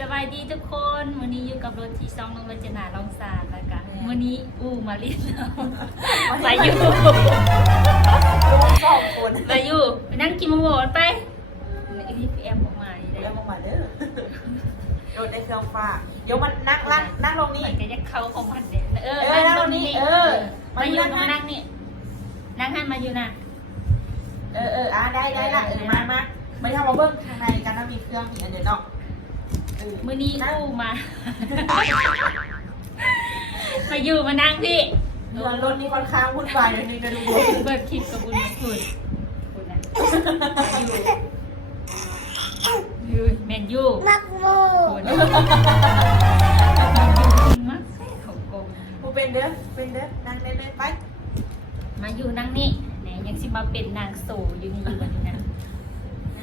สบายดีทุกคนวันนี้อยู่กับรถที่ซองนงรจนาลองสารแล้วกันวันนี้อู้มาลินไปอยู่สองคนไปอยู่ไปนั่งกินมะม่วงไปนี่พี่แอมออกมาอีกเดี๋แล้ยววมามาเด้อโดดในเครื่องฟ้าเดี๋ยวมันนั่งนั่งนั่งลงเหนี่มือนกันจะเข้าของมันเด็เออเออนั่งตรงนี้เออมาอยู่มามานั่นั่งงนี่นั่งหันมาอยู่นะเออเอออะได้ได้ละเออมามา ไม่ทำมาเบิ้งข้างในกันนะมีเครื่องอีกอันเดียวเนาะเออมื้อนี้อู้มา มาอยู่มานั่งพี่เรือรถนี่ค่อนข้างวุ่นวายเลยนี่นะดูดูเบิดคลิปกับบุญมาคุยคุณนะอยู่อยู่แมนยูนักโมคุณแมนยูจริงมากใส่เขาโกงกูเป็นเด้อเป็นเด้อนั่งเล่นๆไป มาอยู่นั่งนี่ไหนยังสิมาเป็นนางโซอยู่นี่อยู่วันนี้นะ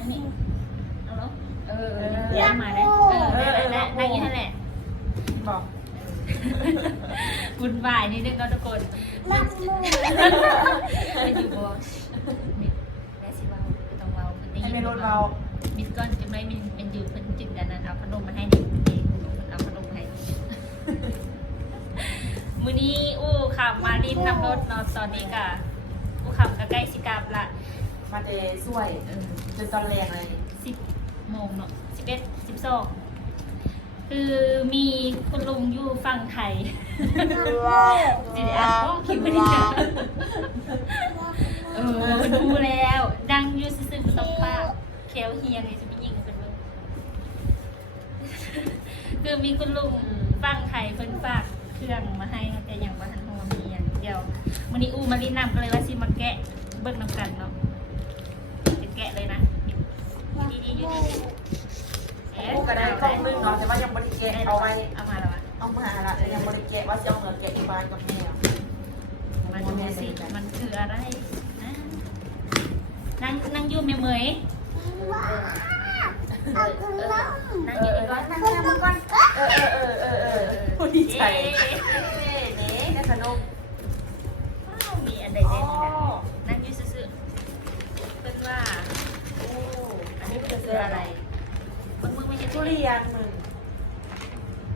นั่งนี่เอาเนาะเออเออเดี๋ยวมาได้เออได้ได้ได้นั่งอยังนั่นแหละบอกวุ่นวายนี่เรื่องก็ทุกคนนักโมไปอยู่บ่มิดแม่สิเว่าต้องเว่าเพิ่นได้ให้ยินไม่รถเรามิดก้อนจะไม่มินเป็นอยู่เพิ่นจึงดันนั้นเอาขนมมาให้นี่เด็กเอาขนมมให้มื้อนี้อู้ขับมาลินนำรถนาะตอนนี้ก็อู้ขับก็ใกล้สิกลับละ มาเตะสวยเออจนตอนแรงเลย10โมงเนาะ11 12คือมีคุณลุงอยู่ฝั่งไทยสิได้อ่านข้อคิดบ่ได้จ้ะเออดูแล้ว ดังอยู่ซื่อๆบ่ต้องปากแควเฮียนี่จะไปยิงกันเบิ่งคือมีคุณลุงฟังไทยเพิ่นฝากเครื่องมาให้แต่ยังบ่ทันโฮมีอย่างเดียวมื้อนี้อูมาลินนำก็เลยว่าสิมาแกะเบิ่งนํกันเนาะจะ แกะเลยนะดีๆอยู่ดีๆเอ๊ะกูก็ได้กล้องนึงเนาะแต่ว่ายังบริเกะเอาไว้เอามาแล้วอะเอามาละแต่ยังบริเกะว่าจะเอาเงินเกะที่บ้านกับแม่มาดูสิมันคืออะไรนะนั่งนั่งอยู่แม่เหมยเอาคุณน้องนั่งเออยู่อดีเอก่ออนนั่งนั่งก่อนเออเออเออเออเออผู้ดีใจเย้เน่น่าสนุก ว้าวมีอันใดเด่นอีกนะนั่งอยู่ซื่อๆเป็นว่า โอ้อันนี้มันจะ คื เจ อ อ อะ อะไร ไร มึงมึงไม่ใช่ ทุ ทุ เรี เรียน ยนมึง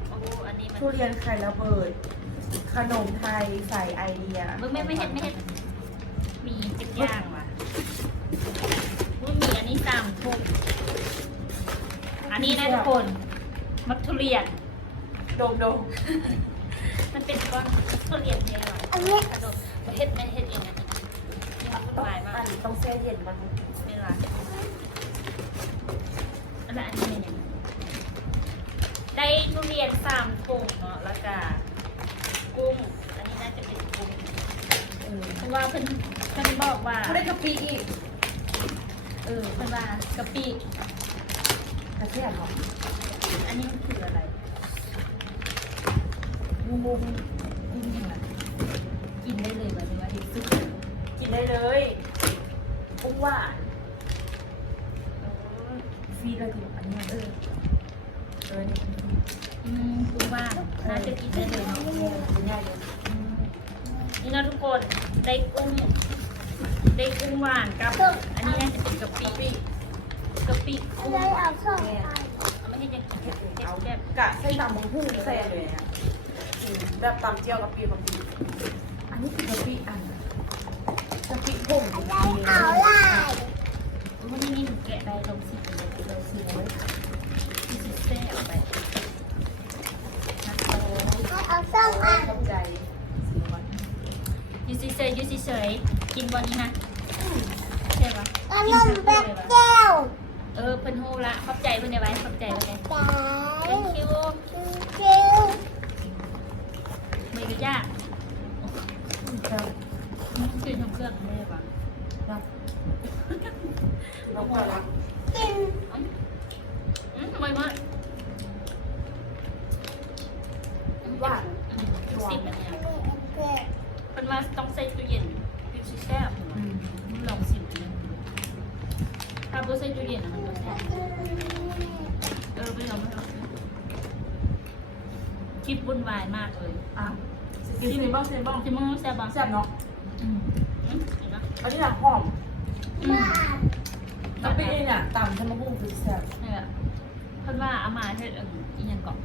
โอ้อันนี้มัน ทุเรียนไข่ระเบิด ขนมไทยใส่ไอเดียมึงไม่ไม่เห็นไม่เห็นมีจิ๊กย่างว่ะมึงมีอันนี้สามทุกอันนี้นะทุกคน มักทุเรียน ดมดมมันเป็นก้อนทุเรียนเนี่ยหรออันนี้กระโดดเฮ็ดไม่เฮ็ดเองนะนี่มันวุ่นวายมาอักต้องแช่เย็นมันเวลาอันนั้นอันนี้เป็นยัง ไงได้ทุเรียนสามถุงเนาะแล้วก็กุ้ง อันนี้น่าจะเป็นกุ้งเออเพราะว่าเพิ่นเพิ่นบอกว่าเขาได้กะปิอีกเออเพิ่นว่ากะปิกระเทียมเหรออันนี้มันคืออะไรมุมมุมกุ้งยังไงกินได้เลยแบบนี้ว่าที่สุดกินได้เลยกุ้งหวานฟรีเลยคืออันนี้เออ เออนี่อืมกุ้งว่าน่าจะกินได้เลยเนาะอืมนี่นะทุกคนได้กุ้งได้กุ้งหวานกับ อันนี้น่าจะเป็นกะปิกะปิกะปิอะกุ้งไรเอาส่งไปเอาไม่ใช่ยังเผ็ดเอาแบบกะใส่ตำมังหุ่งใส่เลยอะแบบตำเจียวกะปิกะปิอันนี้คือกะปิอันกะปิผงอะไรเอาลายวันนี้นี่หนูแกะได้ลงสิบเลยเรา ซื้อไว้ที่ซิสเซ่เอาไปนัดโตให้เอาส่งอันเข้าใจสีมันยูซิเซ่ยูซิเซ่กินวันนี้นะใช่ปะขนมแบบแก้วเออเพิ่นโฮละขอบใจเพิ่นได้ไว้ขอบใจเพิ่นได้จ๋า thank you คิวมือกระยากครับมันคือทำเครื่องไม่ได้ปะครับน้องปลาละ กิน อืมทำไมมัน หวาน สิบอันเนี้ย อันนี้อันเกิด เป็นมาต้องใส่ตู้เย็นยูซิแซ่บ อืม มึงลองสิบอันนี้ ถ้าบ่ใส่ตู้เย็นอะมันบ่แซ่บเออไม่เอาไม่เอาคลิปวุ่นวายมากเลยอะซีซีบ้างซีบ้างที่มึงแซ่บบ้างแซ่บเนาะอืมอืมเห็นปะอันนี้หนังหอมอืมบ้านกะปิเองอะตำใช่มะม่วงคือแซ่บเนี่ยพิ่นว่าเอามาเฮ็ดอันอีหยังก่อน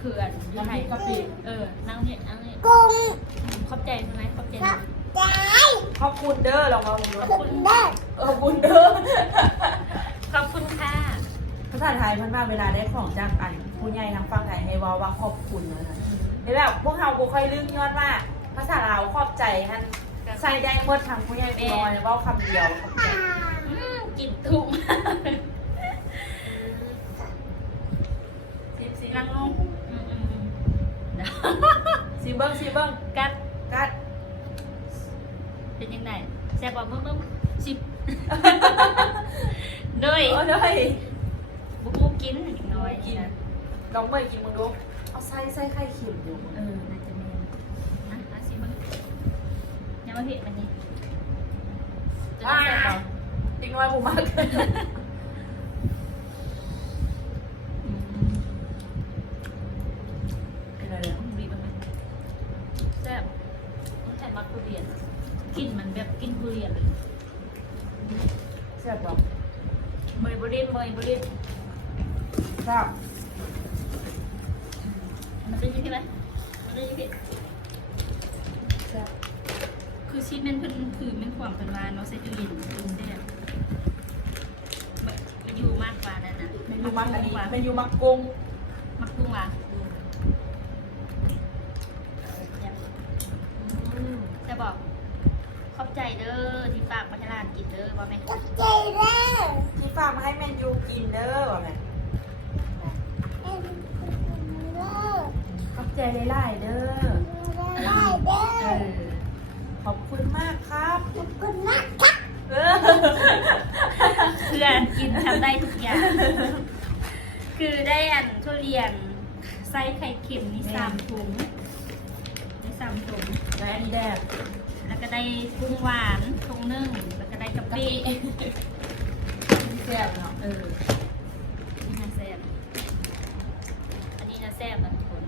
คืออันอยู่ไทยน้ำพริกกะปิเออนั่งเนี่ยนั่งเนี่ยกุ้งขอบใจใช่ไหมขอบใจกันะบใจ ขอบคุณเด้อลองมาผมดูขอบคุณเด้อเออขอบคุณเด้อขอบคุณค่ะภาษาไทยเพันมาเวลาได้ของจากอันผู้ใหญ่ทางฝั่งไทยให้เว่าว่าขอบคุณเลยนะนี่แบบพวกเราบ่ค่อยลืมยอดว่าภาษาลาวขอบใจท่านใส่ได้เมื่อทางผู้ใหญ่ผู้น้อยเว่าคำเดียวขอบใจอืมกินถูกมากสิบสี่นั่งลงอืมอืมอืมเดี๋ยว ซีเบิ้งซีเบิ้ง กัด กัด เป็นยังไงแซ่บบอกเพิ่มสิบ โดย เออเด้ย บุกมุกกินอีกน้อย กิน นะ น้องเมย์กินมึงดูเอาไส้ไส้ไข่เค็ม อยู่เออน่าจะแม่นะอะสิมึงยังไม่เห็นอันนี้จะว้าได้แซ่บเปล่อีกน้อยบูมากอืมเป็นอะไรเนี่ยบีบมันไหมแซ่บต้องใช้มักทุเรียนกลินมันแบบกลินทุเรียนเลยแซ่บปะเมยบรินเมยบรินแซ่บ มันเป็นยังไงไหมมันเป็นยังไงแซ่บคือชีสมันเพิ่นคือมันความเป็นวานเนาะใส่ตู้เย็นกินได้แบบมันอยู่มากกว่านั่นนะเมนูมักอันนี้ว่าเมนูมักกุ้งมักกุ้งว่ะอืมจะบอกขอบใจเด้อที่ฝากมาให้ร้านกินเด้อว่าไหมขอบใจเด้อที่ฝากมาให้แมนยูกินเด้อว่าไงเอ็มเด้อ ขอบใจหลายๆเด้อได้เด้เอออขอบคุณมากครับขอบคุณมากครับเออเพื่อนกินทำได้ทุกอย่าง คือได้อันทุเรียนไส้ไข่เค็มนี่สามถุงได้สามถุง แล้วอันนี้แดกแล้วก็ได้กุ้งหวานถุงนึ่ง แล้วก็ได้กะปิ แซ่บเนาะ เออนี่นะแซ่บอันนี้นะแซ่บนะทุกคน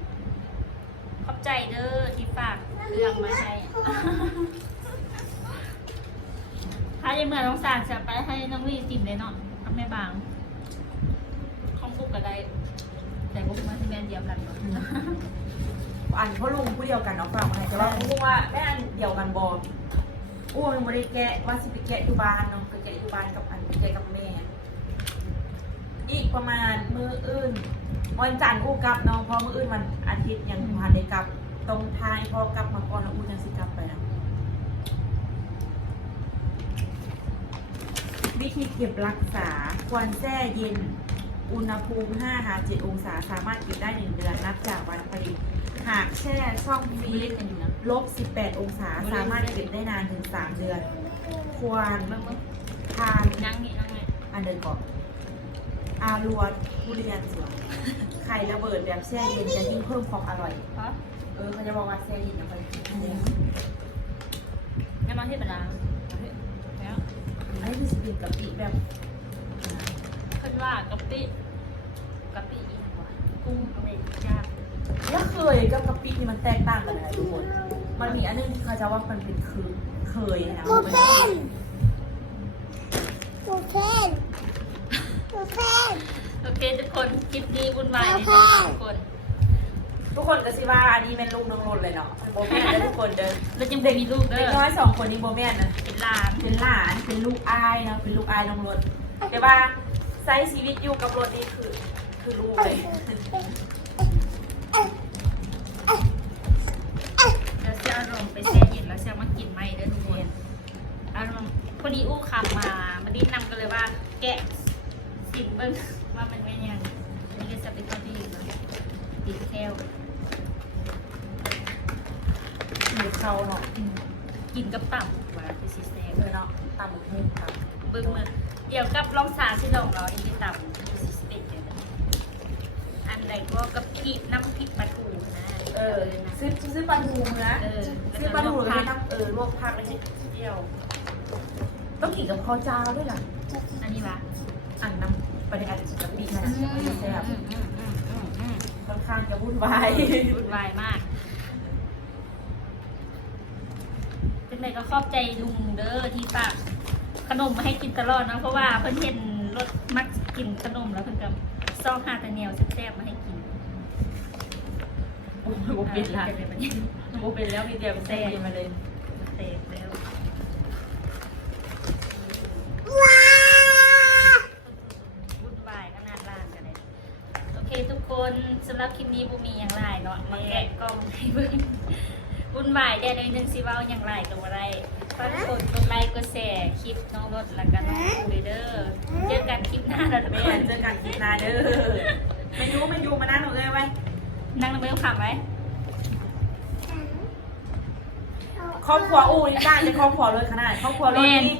ขอบ ใจเด้อที่ฝากเรื่องมาให้ถ้ายังเหมือนน้องสารจะไปให้น้องวีติ่มเลยเนาะทำแม่บางของกุ๊กก็ได้ แต่กุ๊กมาที่แม่เดียวกันเนาะอันเขาลุงผู้เดียวกันเนาะฝากมาให้แต่ว่าพูดว่าแม่อันเดียวกันบออ้วนบริแกะว่าสิไปแกะอยู่บ้านเนาะไปแกะอยู่บ้านกับอันไปแกะกับแม่ อีกประมาณมืออื่น วันจันทร์อู้กลับเนาะเพราะมืออื่นวันอาทิตย์ยังพันได้กลับ ตรงท้ายพอกลับมาก่อนแล้วอู้ยังสิกลับไปนะวิธีเก็บรักษาควรแช่เย็น อุณหภูมิ5-7องศาสามารถเก็บได้ 1 เดือนนับจากวันผลิตหากแช่ช่องฟมีรีเล่นซกันอยู่นะลบ 18 องศาสามารถเก็บได้นานถึง 3 เดือน ควรเบิ่งเบิ่งทานนั่งนี่นั่งนี่อันเดินก่อน อารัวทุเรียนสวนไข่ระเบิดแบบแช่เย็นจะยิ่งเพิ่มความอร่อยเพราะเออเขาจะบอกว่าแช่เย็นนะไปงั้นมาที่บรรดาแล้วอันนี้คือสปินกับปีแบบเพิ่นว่ากะปิกะปิอีกว่ากุ้งกะปิยากแล้วเคยกับกะปินี่มันแตกต่างกันนะทุกคน มันมีอันนึงที่เขาจะว่ามันเป็นคือเคยนะหมูมันเพ่นหมูเพ่นหมูเพ่น โอเคทุกคนคลิปนี้วุ่นวายเลยนะทุกคนทุกคนก็สิว่าอันนี้เป็นลูกน้องรนเลยเนาะโบแม่นเด้อทุกคนเด้อแล้วยังบ่มีลูกเด้เด็กอน้อยสองคนนี้โบแม่นนะเป็นหลานเป็นหลานเป็นลูกอายเนาะเป็นลูกอายน้องรถแต่ว่าไซส์ชีวิตอยู่กับรถนี่คือคือลูกเลย ว่าคือสิแซ่บเนาะตำหมูหุ้มครับเบิ้งมือเดี๋ยวกับลองสาสิลองเราอีกตับสิสเอ็ดเลยอันใดก็กับพริกน้ำพริกปลาทูนะเออซื้อซื้อปลาทูนื้อเออซื้อปลาทูแล้วก็น้ำเออลวกผักแล้วนิดเดียว ต้องกินกับข้าวเจ้าด้วยล่ะอันนี้วะอันน้ำปลาแดกกะปินะมันะแซ่บค่อนข้างจะวุ่นวายวุ่นวายมาก เป็นไรก็ขอบใจลุงเด้อที่ฝากขนมมาให้กินตลอดนะเพราะว่าเพิ่นเห็นรถมักกินขนมแล้วเพิ่นก็ซองหาแตะเหนียวแซ่บๆมาให้กินโอ้ยบ่เป็นละเป็นเลยมันยังบ่เป็นแล้วมีเดียวเป็นแซ่บมาเลยเตะแล้วว้าวุ่นวายก็นานลานกันเลยโอเคทุกคนสำหรับคลิปนี้บูมีอย่างไรเนาะมาแกะกล้องให้เบิ่ง วุ่นวายได้เลยนึงสิเว้าอย่างไรก็บ่ได้ฝากกดกดไลค์กดแชร์คลิปน้องรถแล้วก็น้องปูเลยเด้อเจอกันคลิปหน้าเราจะแม่ไปเจอกันคลิปหน้าเด้อไม่รู้ไม่อยู่มานั่งหนูเลยไว้นั่งเบลขับไว้ครอบครัวอู้นี่ได้จะครอบครัวเลยขนาดครอบครัวรถนี่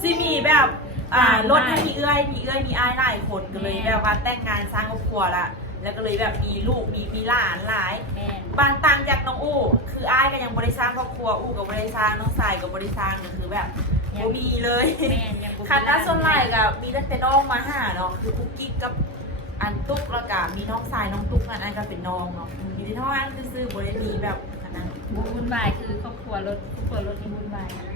ซิมีแบบอ่ารถให้มีเอื้อยมีเอื้อยมีอ้ายหลายคนก็เลยแบบว่าแต่งงานสร้างครอบครัวละ แล้วก็เลยแบบมีลูกมีมีหลานหลายแม่นบางต่างจากน้องอู้ คืออ้ายก็ยังบริสร้างครอบครัวอู้กับบริสร้างน้องสายกับบริสร้างก็คือแบบโมมีเลยแม่นยังบ่คันด้านส่วนไหลกับมีตั้งแต่น้องมาหาเนาะคือคุกกิ๊กกับอันตุ๊กแล้วก็มีน้องสายน้องตุ๊กนั่นอันก็เป็นน้องเนาะอยู่ที่ท้องอันคือซื้อบริมีแบบขนาดวุ่นวายคือครอบครัวรถครอบครัวรถนี่วุ่นวายอะ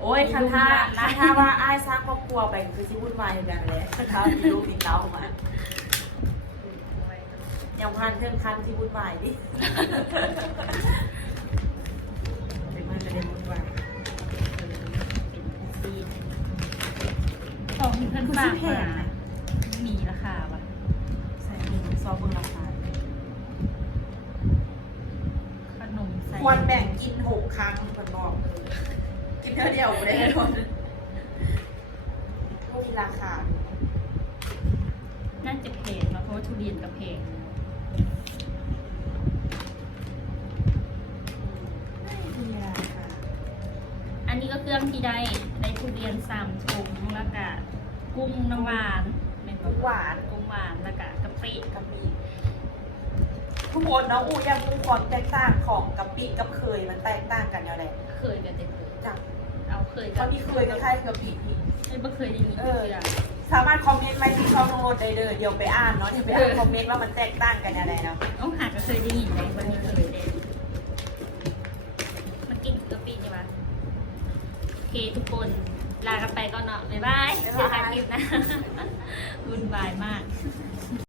โอ้ยคันท่าคันท่าว่าอ้ายสร้างครอบครัวไปคือที่วุ่นวายอยู่กันแหละคันท่ามีลูกมีเต้ามา ยังพันเทิงคันที่วุ่นวายดิเป็นมันจะได้วุ่นวายเป็นซีนของเพื่อนฝากมามีราคาปะใส่หนึ่งซอฟต์เบอร์ราคาขนมใส่ควรแบ่งกินหกครั้งคนบอกเออกินเท่าเดียวไม่ได้คนก็มีราคาน่าจะแพงเนอะเพราะว่าทุเรียนก็แพงมีราคา อันนี้ก็เครื่องที่ได้ได้ทุเรียนสามถุงแล้วก็กุ้งน้ำหวานเป็นทุกหวานกุ้งหวานแล้วก็กะปิกะปิทุกคนน้องอูยังรู้ความแตกต่างของกะปิกับเคยมันแตกต่างกันยังไงเคยกันเต็มเลยจากเอาเคยเขามีเคยกับใครกะปิที่ไม่เคยได้ยินเอเอออ สามารถคอมเมนต์ไว้ที่ช่องน้องรถได้เลยเดี๋ยวไปอ่านเนาะเดี๋ยวไปอ่านคอมเมนต์ว่ามันแตกต่างกันยังไงเนาะเอาหาก็เคยได้ยินเลยวันนี้เคยได้มันกินกะปิใช่ปะโอเคทุกคนลากันไปก่อนเนาะบ๊ายบายเจอกันคลิปหนะวุ่นวายมาก